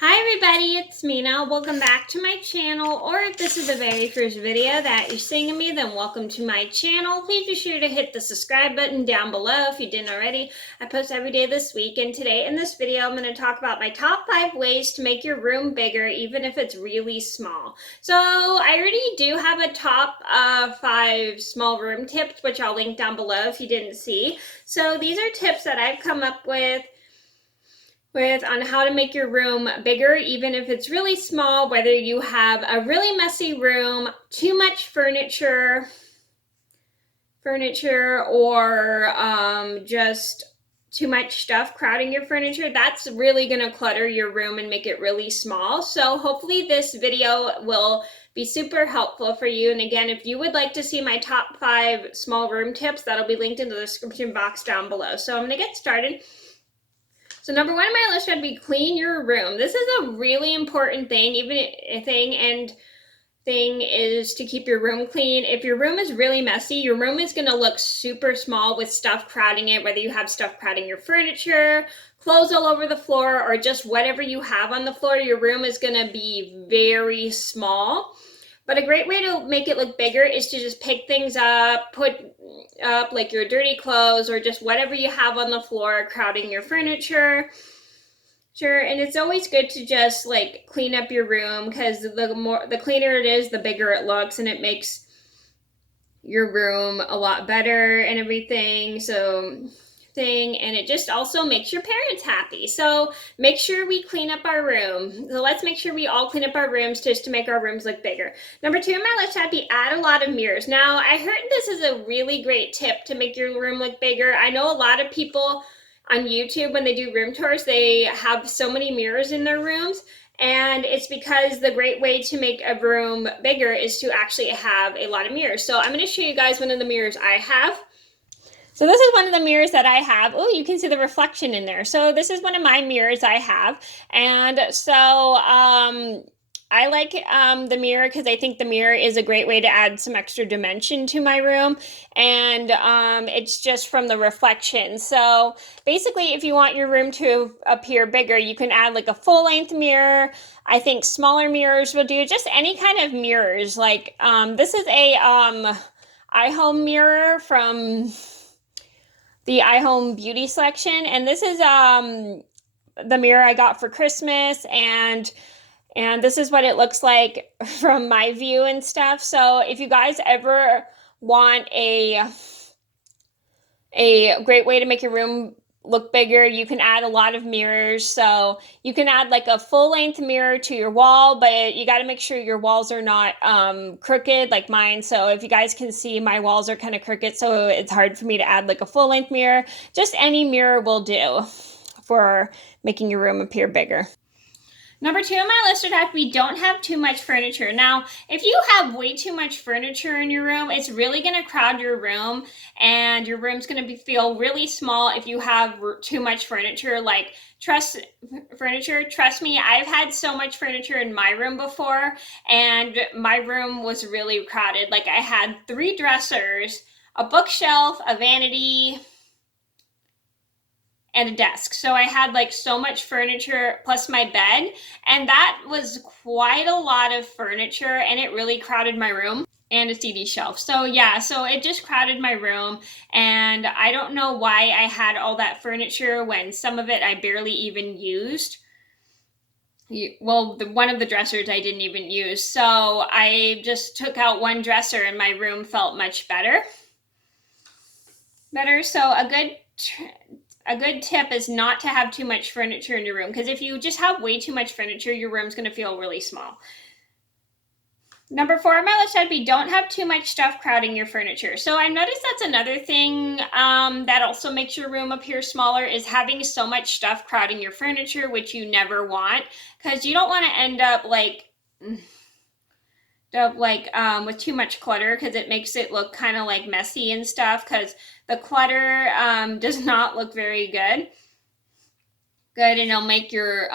Hi everybody, it's Mena. Welcome back to my channel, or if this is the very first video that you're seeing of me, then welcome to my channel. Please be sure to hit the subscribe button down below if you didn't already. I post every day this week, and today in this video I'm going to talk about my top 5 ways to make your room bigger even if it's really small. So I already do have a top 5 small room tips, which I'll link down below if you didn't see. So these are tips that I've come up with on how to make your room bigger, even if it's really small, whether you have a really messy room, too much furniture, or just too much stuff crowding your furniture. That's really going to clutter your room and make it really small. So hopefully this video will be super helpful for you. And again, if you would like to see my top 5 small room tips, that'll be linked in the description box down below. So I'm going to get started. So number 1 on my list would be clean your room. This is a really important thing, thing is to keep your room clean. If your room is really messy, your room is going to look super small with stuff crowding it, whether you have stuff crowding your furniture, clothes all over the floor, or just whatever you have on the floor. Your room is going to be very small. But a great way to make it look bigger is to just pick things up, put up like your dirty clothes or just whatever you have on the floor crowding your furniture. Sure, and it's always good to just like clean up your room, because the cleaner it is, the bigger it looks, and it makes your room a lot better and everything. And it just also makes your parents happy. So make sure we clean up our room. So let's make sure we all clean up our rooms just to make our rooms look bigger. Number 2 on my list would be add a lot of mirrors. Now, I heard this is a really great tip to make your room look bigger. I know a lot of people on YouTube, when they do room tours, they have so many mirrors in their rooms. And it's because the great way to make a room bigger is to actually have a lot of mirrors. So I'm going to show you guys one of the mirrors I have. So this is one of the mirrors that I have. Oh, you can see the reflection in there. So this is one of my mirrors I have. And so I like the mirror because I think the mirror is a great way to add some extra dimension to my room. And it's just from the reflection. So basically, if you want your room to appear bigger, you can add like a full-length mirror. I think smaller mirrors will do. Just any kind of mirrors. Like this is a iHome mirror from the iHome Beauty Selection, and this is the mirror I got for Christmas, and this is what it looks like from my view and stuff. So if you guys ever want a great way to make your room look bigger, you can add a lot of mirrors. So you can add like a full-length mirror to your wall, but you got to make sure your walls are not crooked like mine. So if you guys can see, my walls are kind of crooked, so it's hard for me to add like a full-length mirror. Just any mirror will do for making your room appear bigger. Number 2 on my list would have to be don't have too much furniture. Now, if you have way too much furniture in your room, it's really going to crowd your room, and your room's going to feel really small if you have too much furniture. Trust me, I've had so much furniture in my room before, and my room was really crowded. Like, I had 3 dressers, a bookshelf, a vanity, and a desk. So I had like so much furniture plus my bed, and that was quite a lot of furniture, and it really crowded my room, and a CD shelf. So yeah, so it just crowded my room, and I don't know why I had all that furniture when some of it I barely even used. Well, one of the dressers I didn't even use. So I just took out one dresser and my room felt much better. So a good tip is not to have too much furniture in your room, because if you just have way too much furniture, your room's going to feel really small. Number 4 on my list would be don't have too much stuff crowding your furniture. So I noticed that's another thing that also makes your room appear smaller, is having so much stuff crowding your furniture, which you never want, because you don't want to end up with too much clutter, because it makes it look kind of like messy and stuff, because the clutter does not look very good, and it'll make your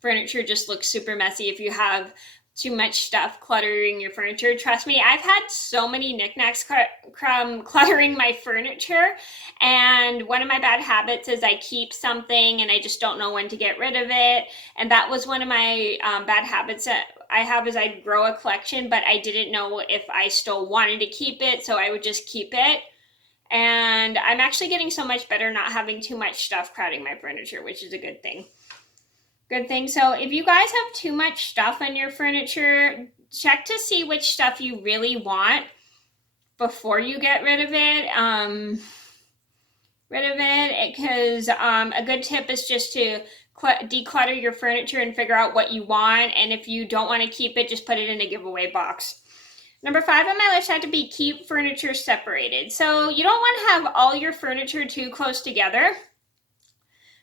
furniture just look super messy if you have too much stuff cluttering your furniture. Trust me, I've had so many knickknacks cluttering my furniture, and one of my bad habits is I keep something and I just don't know when to get rid of it. And that was one of my bad habits that I have, is I'd grow a collection, but I didn't know if I still wanted to keep it, so I would just keep it. And I'm actually getting so much better not having too much stuff crowding my furniture, which is a good thing. So if you guys have too much stuff on your furniture, check to see which stuff you really want before you get rid of it. Because a good tip is just to declutter your furniture and figure out what you want. And if you don't want to keep it, just put it in a giveaway box. Number 5 on my list had to be keep furniture separated. So you don't want to have all your furniture too close together,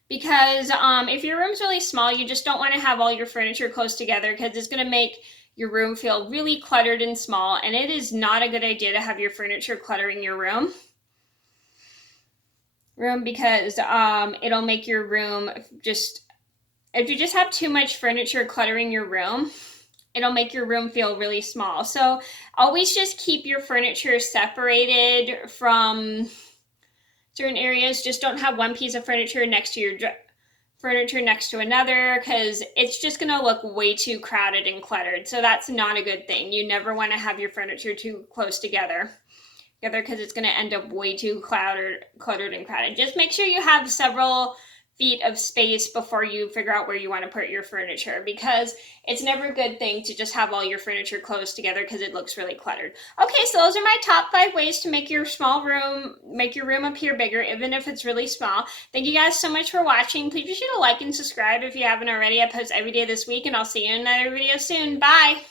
because if your room's really small, you just don't want to have all your furniture close together, because it's going to make your room feel really cluttered and small, and it is not a good idea to have your furniture cluttering your room because it'll make your room just, if you just have too much furniture cluttering your room, it'll make your room feel really small. So always just keep your furniture separated from certain areas. Just don't have one piece of furniture next to your furniture next to another, because it's just going to look way too crowded and cluttered. So that's not a good thing. You never want to have your furniture too close together, because it's going to end up way too cluttered and crowded. Just make sure you have several feet of space before you figure out where you want to put your furniture, because it's never a good thing to just have all your furniture close together, because it looks really cluttered. Okay, so those are my top 5 ways to make your room appear bigger, even if it's really small. Thank you guys so much for watching. Please be sure to like and subscribe if you haven't already. I post every day this week, and I'll see you in another video soon. Bye!